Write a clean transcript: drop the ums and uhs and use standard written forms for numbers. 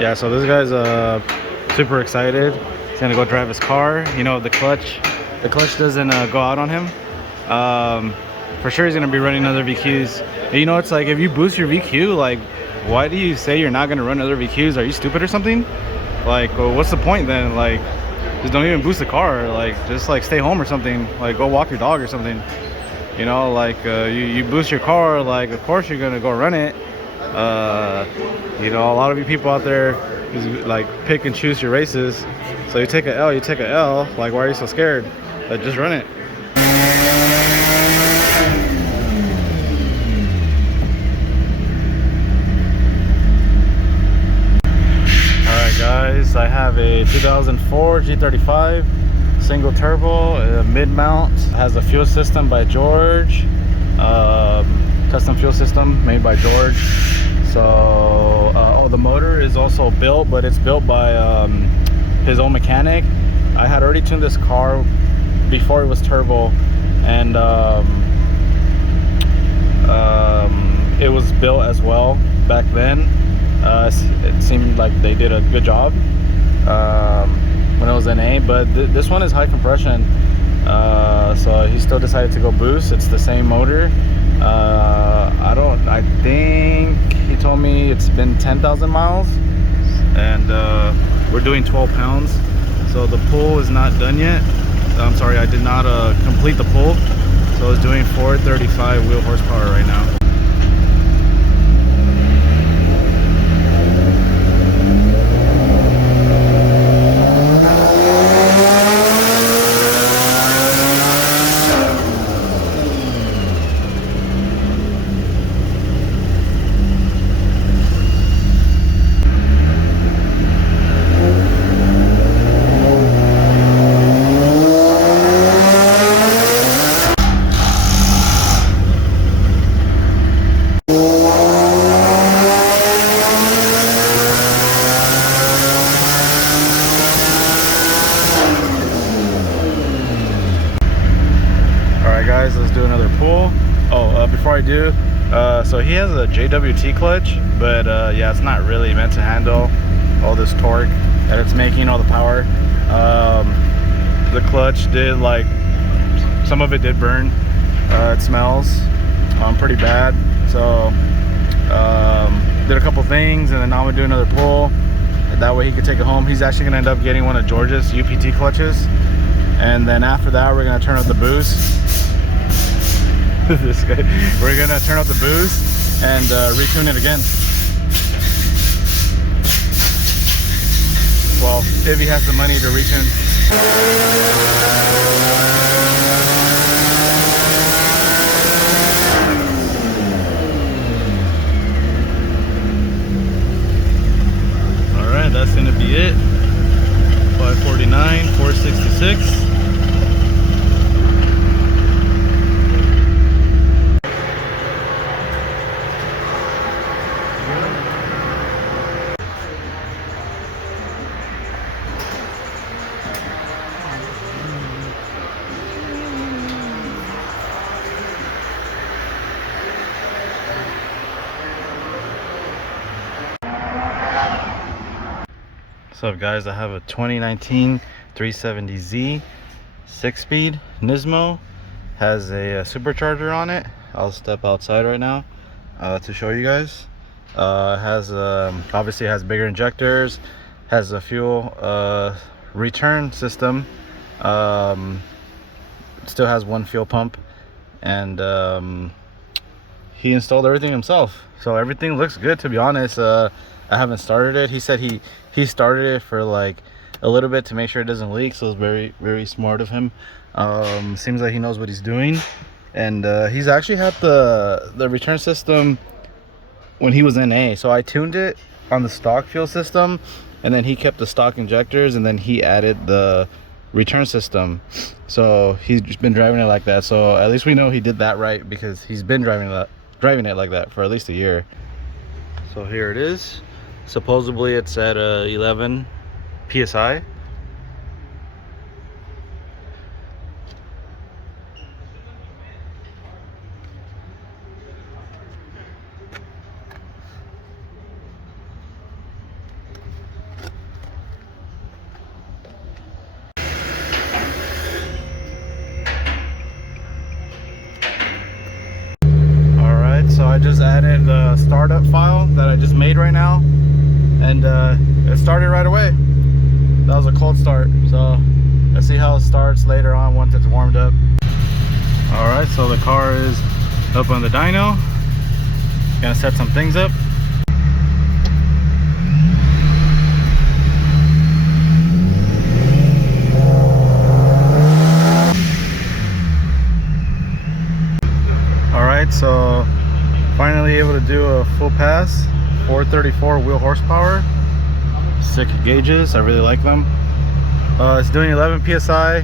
Yeah, so this guy's super excited. He's gonna go drive his car. You know, the clutch doesn't go out on him. For sure he's gonna be running other VQs. And you know, it's like if you boost your VQ, like why do you say you're not gonna run other VQs? Are you stupid or something? Like, well, what's the point then? Like, just don't even boost the car. Like, just like stay home or something. Like, go walk your dog or something. You know, like you boost your car. Like, of course you're gonna go run it. You know, a lot of you people out there is like pick and choose your races. So you take a L, you take a L. Like, why are you so scared? Like, just run it. Guys, I have a 2004 G35 single turbo, mid-mount. Has a fuel system by George, custom fuel system made by George. So oh, the motor is also built, but it's built by his own mechanic. I had already tuned this car before it was turbo, and it was built as well back then. It seemed like they did a good job when it was NA, but this one is high compression, so he still decided to go boost. It's the same motor. I think he told me it's been 10,000 miles, and we're doing 12 pounds, so the pull is not done yet. I'm sorry, I did not complete the pull, so it's doing 435 wheel horsepower right now. Guys, let's do another pull. Oh, before I do, so he has a JWT clutch, but yeah, it's not really meant to handle all this torque that it's making, all the power. The clutch did, like, some of it did burn. It smells pretty bad, so did a couple things, and then now I'm gonna do another pull, and that way he could take it home. He's actually gonna end up getting one of George's UPT clutches, and then after that we're gonna turn up the boost. This guy, we're gonna turn up the boost and retune it again. Well, if he has the money to retune. All right, that's gonna be it. 549, 466. What's up, guys? I have a 2019 370Z 6-speed Nismo. Has a supercharger on it. I'll step outside right now to show you guys. Has obviously has bigger injectors, has a fuel return system, still has one fuel pump, and he installed everything himself, so everything looks good, to be honest. I haven't started it. He said he started it for like a little bit to make sure it doesn't leak, so it's very, very smart of him. Seems like he knows what he's doing, and he's actually had the return system when he was in A. So I tuned it on the stock fuel system, and then he kept the stock injectors, and then he added the return system. So he's just been driving it like that. So at least we know he did that right, because he's been driving it like that for at least a year. So here it is. Supposedly it's at 11 psi. startup file that I just made right now, and it started right away. That was a cold start, so let's see how it starts later on once it's warmed up. All right, so the car is up on the dyno. Gonna set some things up. All right, so finally able to do a full pass. 434 wheel horsepower, sick gauges, I really like them. It's doing 11 psi.